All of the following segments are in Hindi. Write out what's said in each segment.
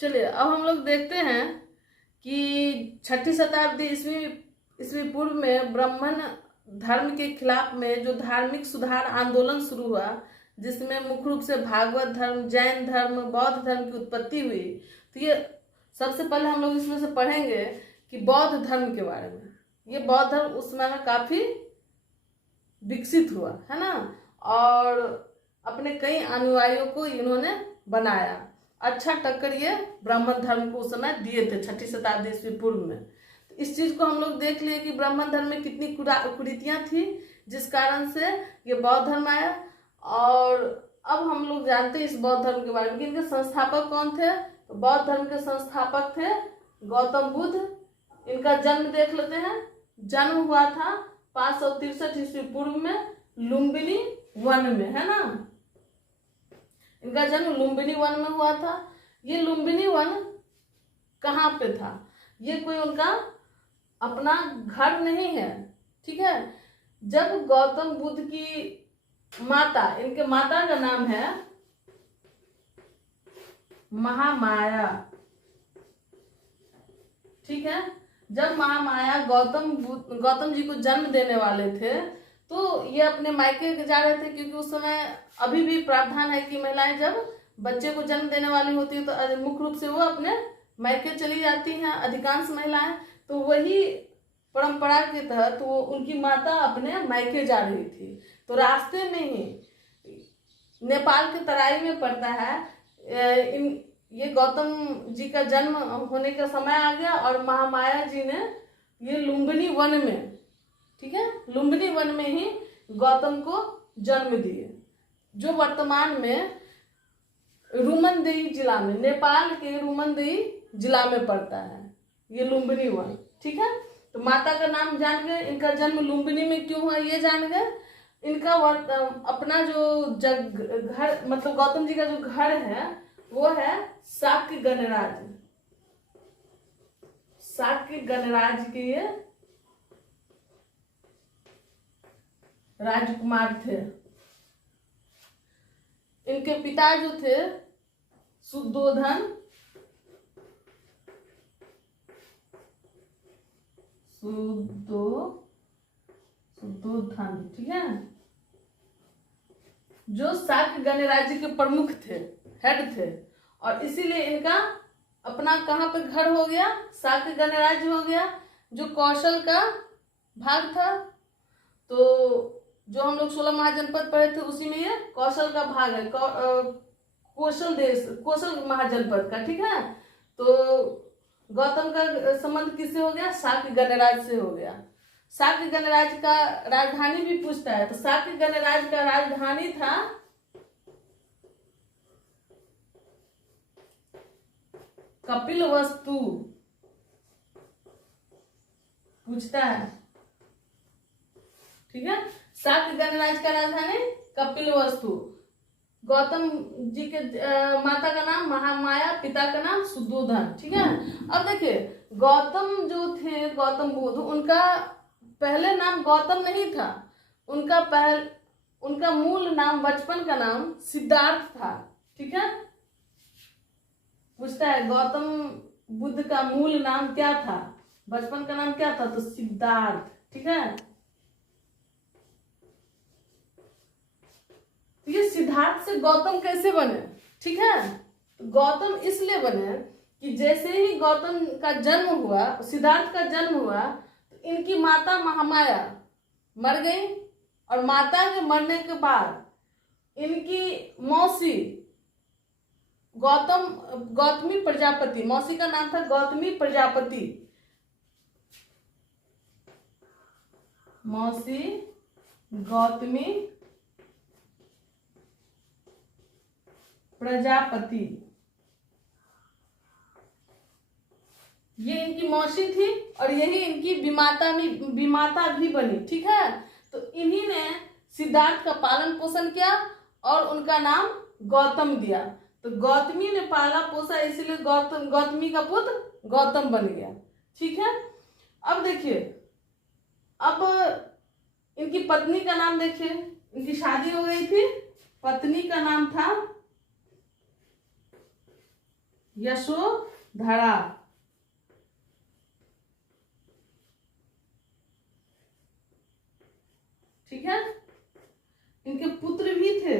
चलिए अब हम लोग देखते हैं कि 6ठी शताब्दी ईस्वी ईस्वी पूर्व में ब्राह्मण धर्म के खिलाफ में जो धार्मिक सुधार आंदोलन शुरू हुआ, जिसमें मुख्य रूप से भागवत धर्म, जैन धर्म, बौद्ध धर्म की उत्पत्ति हुई। तो ये सबसे पहले हम लोग इसमें से पढ़ेंगे कि बौद्ध धर्म के बारे में। ये बौद्ध धर्म उस समय में काफी विकसित हुआ है ना, और अपने कई अनुयायियों को इन्होंने बनाया। अच्छा टक्कर ये ब्राह्मण धर्म को उस समय दिए थे 6ठी शताब्दी ईस्वी पूर्व में। तो इस चीज को हम लोग देख लिए कि ब्राह्मण धर्म में कितनी कुरीतियां थी, जिस कारण से ये बौद्ध धर्म आया। और अब हम लोग जानते हैं इस बौद्ध धर्म के बारे में कि इनके संस्थापक कौन थे। तो बौद्ध धर्म के संस्थापक थे गौतम बुद्ध। इनका जन्म देख लेते हैं। जन्म हुआ था 563 ईस्वी पूर्व में लुम्बिनी वन में, है ना। इनका जन्म लुम्बिनी वन में हुआ था। ये लुम्बिनी वन कहाँ पे था? ये कोई उनका अपना घर नहीं है, ठीक है। जब गौतम बुद्ध की माता, इनके माता का नाम है महामाया, ठीक है। जब महामाया गौतम जी को जन्म देने वाले थे, तो ये अपने मायके जा रहे थे, क्योंकि उस समय अभी भी प्रावधान है कि महिलाएं जब बच्चे को जन्म देने वाली होती है तो मुख्य रूप से वो अपने मायके चली जाती हैं, अधिकांश महिलाएं। तो वही परंपरा के तहत वो उनकी माता अपने मायके जा रही थी। तो रास्ते में ही नेपाल के तराई में पड़ता है, ये गौतम जी का जन्म होने का समय आ गया और महामाया जी ने ये लुम्बिनी वन में, ठीक है, लुम्बिनी वन में ही गौतम को जन्म दिए, जो वर्तमान में रुमनदेही जिला में, नेपाल के रुमनदेही जिला में पड़ता है ये लुम्बिनी वन, ठीक है। तो माता का नाम जान गए, इनका जन्म लुम्बिनी में क्यों हुआ ये जान गए। इनका अपना जो घर, मतलब गौतम जी का जो घर है वो है शाक्य गणराज। शाक्य गणराज के ये राजकुमार थे। इनके पिता जो थे शुद्धोधन, ठीक है, जो शाक्य गणराज्य के प्रमुख थे, हेड थे। और इसीलिए इनका अपना कहाँ पे घर हो गया, शाक्य गणराज्य हो गया, जो कौशल का भाग था। तो जो हम लोग 16 महाजनपद पढ़े थे उसी में ये कौशल का भाग है, कौशल देश, कौशल महाजनपद का, ठीक है। तो गौतम का संबंध किससे हो गया? शाक्य गणराज्य से हो गया। शाक्य गणराज्य का राजधानी भी पूछता है, तो शाक्य गणराज्य का राजधानी था कपिलवस्तु, पूछता है, ठीक है। शाक्य गणराज्य का राजधानी कपिलवस्तु। गौतम जी के माता का नाम महामाया, पिता का नाम शुद्धोधन, ठीक है। अब देखिए गौतम जो थे, गौतम बुद्ध, उनका पहले नाम गौतम नहीं था। उनका मूल नाम, बचपन का नाम सिद्धार्थ था, ठीक है। पूछता है गौतम बुद्ध का मूल नाम क्या था, बचपन का नाम क्या था? तो सिद्धार्थ, ठीक है। तो ये सिद्धार्थ से गौतम कैसे बने, ठीक है। तो गौतम इसलिए बने कि जैसे ही गौतम का जन्म हुआ, सिद्धार्थ का जन्म हुआ, तो इनकी माता महामाया मर गई, और माता के मरने के बाद इनकी मौसी गौतमी प्रजापति, मौसी का नाम था गौतमी प्रजापति, मौसी गौतमी प्रजापति, ये इनकी मौसी थी और यही इनकी विमाता भी बनी, ठीक है। तो इन्हीं ने सिद्धार्थ का पालन पोषण किया और उनका नाम गौतम दिया। तो गौतमी ने पाला पोसा, इसीलिए गौतमी का पुत्र गौतम बन गया, ठीक है। अब देखिए, अब इनकी पत्नी का नाम देखिए, इनकी शादी हो गई थी, पत्नी का नाम था यशोधरा। ठीक है, इनके पुत्र भी थे,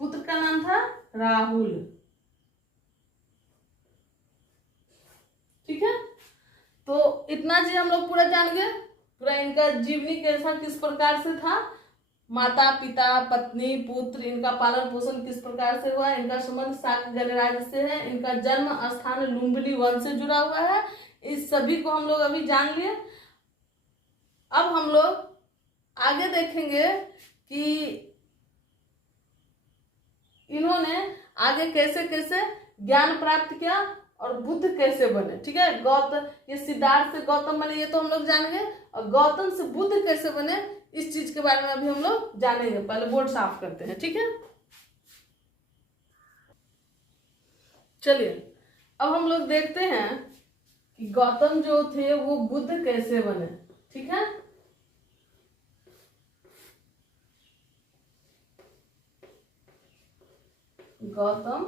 पुत्र का नाम था राहुल। ठीक है, तो इतना चीज हम लोग पूरा जान गए। पूरा इनका जीवनी कैसा किस प्रकार से था, माता पिता पत्नी पुत्र, इनका पालन पोषण किस प्रकार से हुआ, इनका संबंध शाक गणराज्य से है, इनका जन्म स्थान लुम्बिनी वंश से जुड़ा हुआ है। इस सभी को हम लोग अभी जान लिए। अब हम लोग आगे देखेंगे कि इन्होंने आगे कैसे कैसे ज्ञान प्राप्त किया और बुद्ध कैसे बने। ठीक है, ये सिद्धार्थ से गौतम बने, ये तो हम लोग जान गए। और गौतम से बुद्ध कैसे बने, इस चीज के बारे में अभी हम लोग जानेंगे। पहले बोर्ड साफ करते हैं। ठीक है, चलिए अब हम लोग देखते हैं कि गौतम जो थे वो बुद्ध कैसे बने। ठीक है, गौतम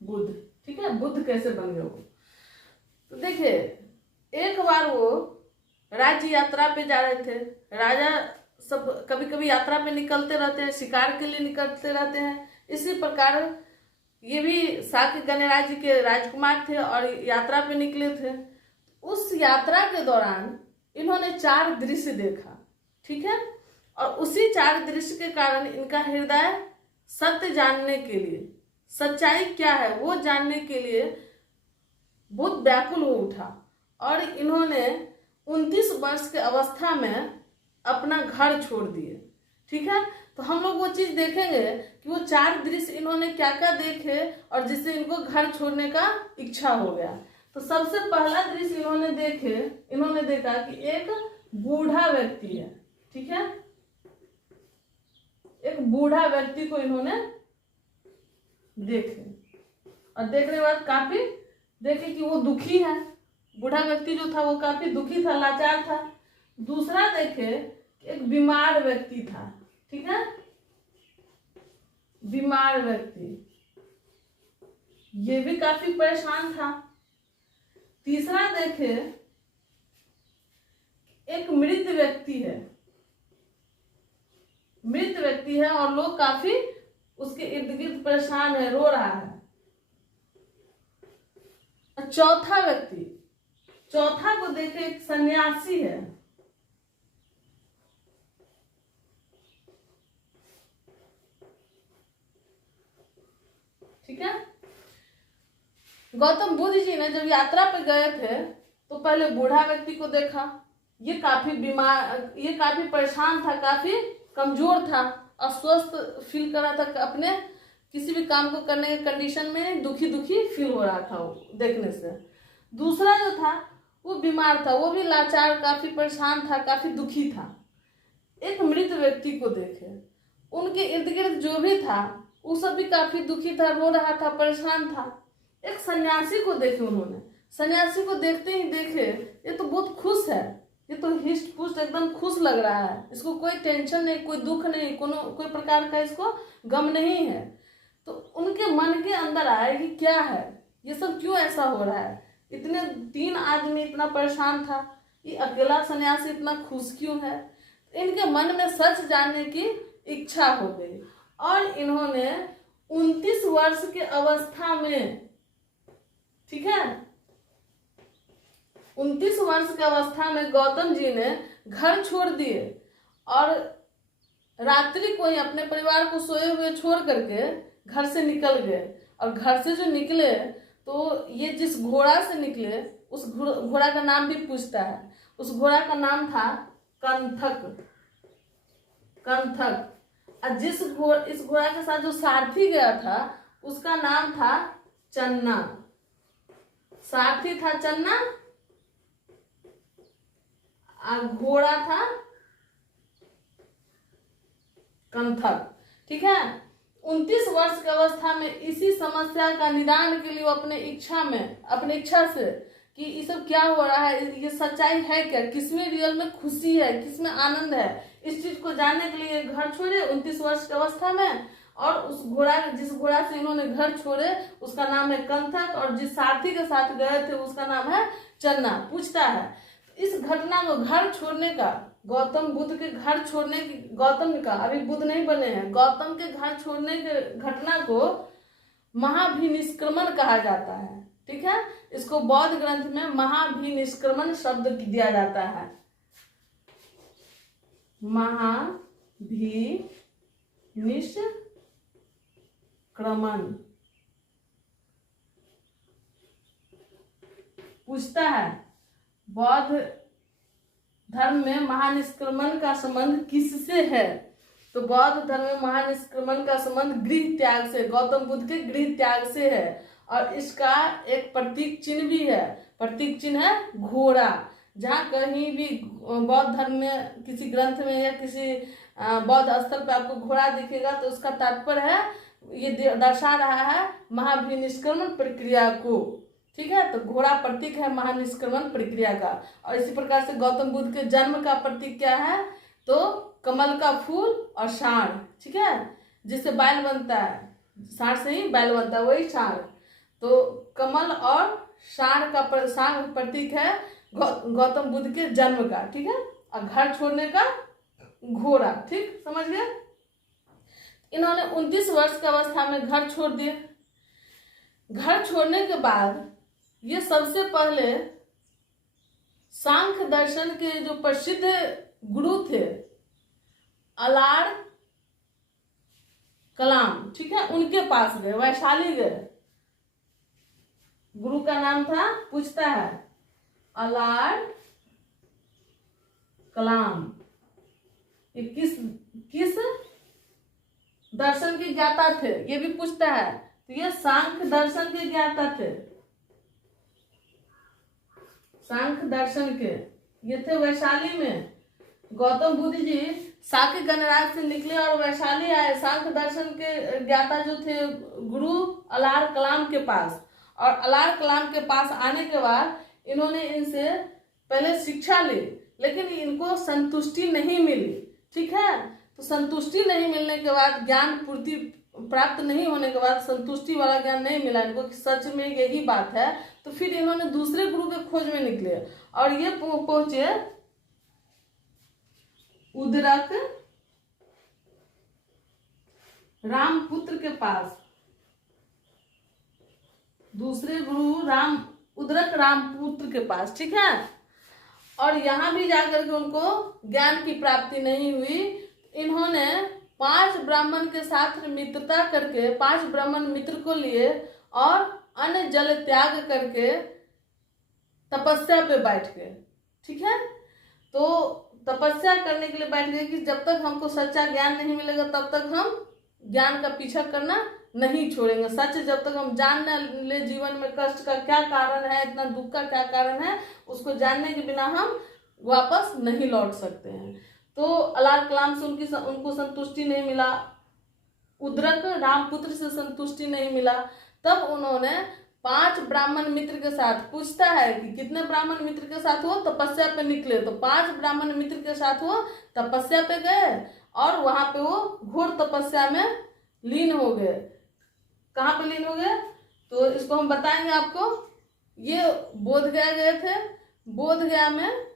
बुद्ध। ठीक है, बुद्ध कैसे बन गए वो, तो देखिए एक बार वो राज्य यात्रा पे जा रहे थे। राजा सब कभी कभी यात्रा पे निकलते रहते हैं, शिकार के लिए निकलते रहते हैं। इसी प्रकार ये भी शाक्य गणराज्य के राजकुमार थे और यात्रा पे निकले थे। उस यात्रा के दौरान इन्होंने 4 दृश्य देखा। ठीक है, और उसी 4 दृश्य के कारण इनका हृदय सत्य जानने के लिए, सच्चाई क्या है वो जानने के लिए बहुत व्याकुल हो उठा। और इन्होंने 29 वर्ष के अवस्था में अपना घर छोड़ दिए। ठीक है, तो हम लोग वो चीज देखेंगे कि वो 4 दृश्य इन्होंने क्या क्या देखे और जिससे इनको घर छोड़ने का इच्छा हो गया। तो सबसे पहला दृश्य इन्होंने देखा कि एक बूढ़ा व्यक्ति है। ठीक है, एक बूढ़ा व्यक्ति को इन्होंने देखे और देखने के बाद काफी देखे कि वो दुखी है। बूढ़ा व्यक्ति जो था वो काफी दुखी था, लाचार था। दूसरा देखे कि एक बीमार व्यक्ति था। ठीक है, बीमार व्यक्ति, ये भी काफी परेशान था। तीसरा देखे एक मृत व्यक्ति है और लोग काफी उसके इर्द गिर्द परेशान है, रो रहा है। चौथा को देखे एक सन्यासी है। ठीक है, गौतम बुद्ध जी ने जब यात्रा पे गए थे तो पहले बूढ़ा व्यक्ति को देखा। ये काफी बीमार, ये काफी परेशान था, काफी कमजोर था, अस्वस्थ फील कर रहा था, अपने किसी भी काम को करने के कंडीशन में दुखी फील हो रहा था वो देखने से। दूसरा जो था वो बीमार था, वो भी लाचार, काफी परेशान था, काफी दुखी था। एक मृत व्यक्ति को देखे, उनके इर्द गिर्द जो भी था वो सब भी काफी दुखी था, रो रहा था, परेशान था। एक सन्यासी को देखे उन्होंने, सन्यासी को देखते ही देखे ये तो बहुत खुश है, ये तो हिस्ट पुष्ट एकदम खुश लग रहा है, इसको कोई टेंशन नहीं, कोई दुख नहीं, कोई प्रकार का इसको गम नहीं है। तो उनके मन के अंदर आया कि क्या है, ये सब क्यों ऐसा हो रहा है, इतने 3 आदमी इतना परेशान था, ये अकेला सन्यासी इतना खुश क्यों है। इनके मन में सच जानने की इच्छा हो गई और इन्होंने 29 वर्ष के अवस्था में, ठीक है, 29 वर्ष के अवस्था में गौतम जी ने घर छोड़ दिए और रात्रि को ही अपने परिवार को सोए हुए छोड़ करके घर से निकल गए। और घर से जो निकले तो ये जिस घोड़ा से निकले उस घोड़ा का नाम भी पूछता है। उस घोड़ा का नाम था कंथक। और इस घोड़ा के साथ जो सारथी गया था उसका नाम था चन्ना। सारथी था चन्ना और घोड़ा था कंथक। ठीक है, 29 वर्ष की अवस्था में इसी समस्या का निदान के लिए वो अपने इच्छा से कि ये सब क्या हो रहा है, ये सच्चाई है क्या, किसमें रियल में खुशी है, किसमें आनंद है, इस चीज को जानने के लिए घर छोड़े 29 वर्ष की अवस्था में और उस घोड़ा, जिस घोड़ा से इन्होंने घर छोड़े उसका नाम है कंथक, और जिस सारथी के साथ गए थे उसका नाम है चन्ना। पूछता है इस घटना को, घर छोड़ने का, गौतम बुद्ध के घर छोड़ने की, गौतम का, अभी बुद्ध नहीं बने हैं, गौतम के घर छोड़ने के घटना को महाभिनिष्क्रमण कहा जाता है। ठीक है, इसको बौद्ध ग्रंथ में महाभिनिष्क्रमण शब्द दिया जाता है। महाभिनिष्क्रमण। पूछता है बौद्ध धर्म में महानिष्क्रमण का संबंध किससे है? तो बौद्ध धर्म में महानिष्क्रमण का संबंध गृह त्याग से, गौतम बुद्ध के गृह त्याग से है। और इसका एक प्रतीक चिन्ह भी है, प्रतीक चिन्ह है घोड़ा। जहाँ कहीं भी बौद्ध धर्म में किसी ग्रंथ में या किसी बौद्ध स्थल पे आपको घोड़ा दिखेगा तो उसका तात्पर्य है, ये दर्शा रहा है महाभिनिष्क्रमण प्रक्रिया को। ठीक है, तो घोड़ा प्रतीक है महानिष्क्रमण प्रक्रिया का। और इसी प्रकार से गौतम बुद्ध के जन्म का प्रतीक क्या है? तो कमल का फूल और साँड़। ठीक है, जिससे बैल बनता है, साँड़ से ही बैल बनता है, वही साँड़। तो कमल और साँड़ का, साँड़ प्रतीक है गौतम बुद्ध के जन्म का। ठीक है, और घर छोड़ने का घोड़ा। ठीक, समझ गए? इन्होंने 29 वर्ष की अवस्था में घर छोड़ दिए। घर छोड़ने के बाद ये सबसे पहले सांख्य दर्शन के जो प्रसिद्ध गुरु थे अलार कलाम, ठीक है, उनके पास गए, वैशाली गए। गुरु का नाम था, पूछता है अलार कलाम। ये किस दर्शन के ज्ञाता थे, ये भी पूछता है। तो ये सांख्य दर्शन के ज्ञाता थे, सांख्य दर्शन के। ये थे वैशाली में। गौतम बुद्ध जी साक्य गणराज्य से निकले और वैशाली आए सांख्य दर्शन के ज्ञाता जो थे गुरु अलार कलाम के पास। और अलार कलाम के पास आने के बाद इन्होंने इनसे पहले शिक्षा ली, लेकिन इनको संतुष्टि नहीं मिली। ठीक है, तो संतुष्टि नहीं मिलने के बाद, ज्ञान पूर्ति प्राप्त नहीं होने के बाद, संतुष्टि वाला ज्ञान नहीं मिला इनको कि सच में यही बात है, तो फिर इन्होंने दूसरे गुरु के खोज में निकले और ये पहुंचे उदरक रामपुत्र के पास। दूसरे गुरु उदरक रामपुत्र के पास। ठीक है, और यहां भी जाकर के उनको ज्ञान की प्राप्ति नहीं हुई। इन्होंने 5 ब्राह्मण के साथ मित्रता करके 5 ब्राह्मण मित्र को लिए और अन्न जल त्याग करके तपस्या पे बैठ गए। ठीक है, तो तपस्या करने के लिए बैठ गए कि जब तक हमको सच्चा ज्ञान नहीं मिलेगा तब तक हम ज्ञान का पीछा करना नहीं छोड़ेंगे। सच जब तक हम जान न ले जीवन में कष्ट का क्या कारण है, इतना दुख का क्या कारण है, उसको जानने के बिना हम वापस नहीं लौट सकते हैं। तो अलार कलाम से उनको संतुष्टि नहीं मिला, उदरक रामपुत्र से संतुष्टि नहीं मिला। तब उन्होंने 5 ब्राह्मण मित्र के साथ, पूछता है कि कितने ब्राह्मण मित्र के साथ वो तपस्या पे निकले, तो 5 ब्राह्मण मित्र के साथ वो तपस्या पे गए और वहां पे वो घोर तपस्या में लीन हो गए। कहाँ पे लीन हो गए तो इसको हम बताएंगे आपको। ये बोधगया गए थे, बोधगया में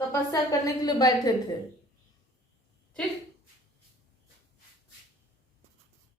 तपस्या करने के लिए बैठे थे। ठीक,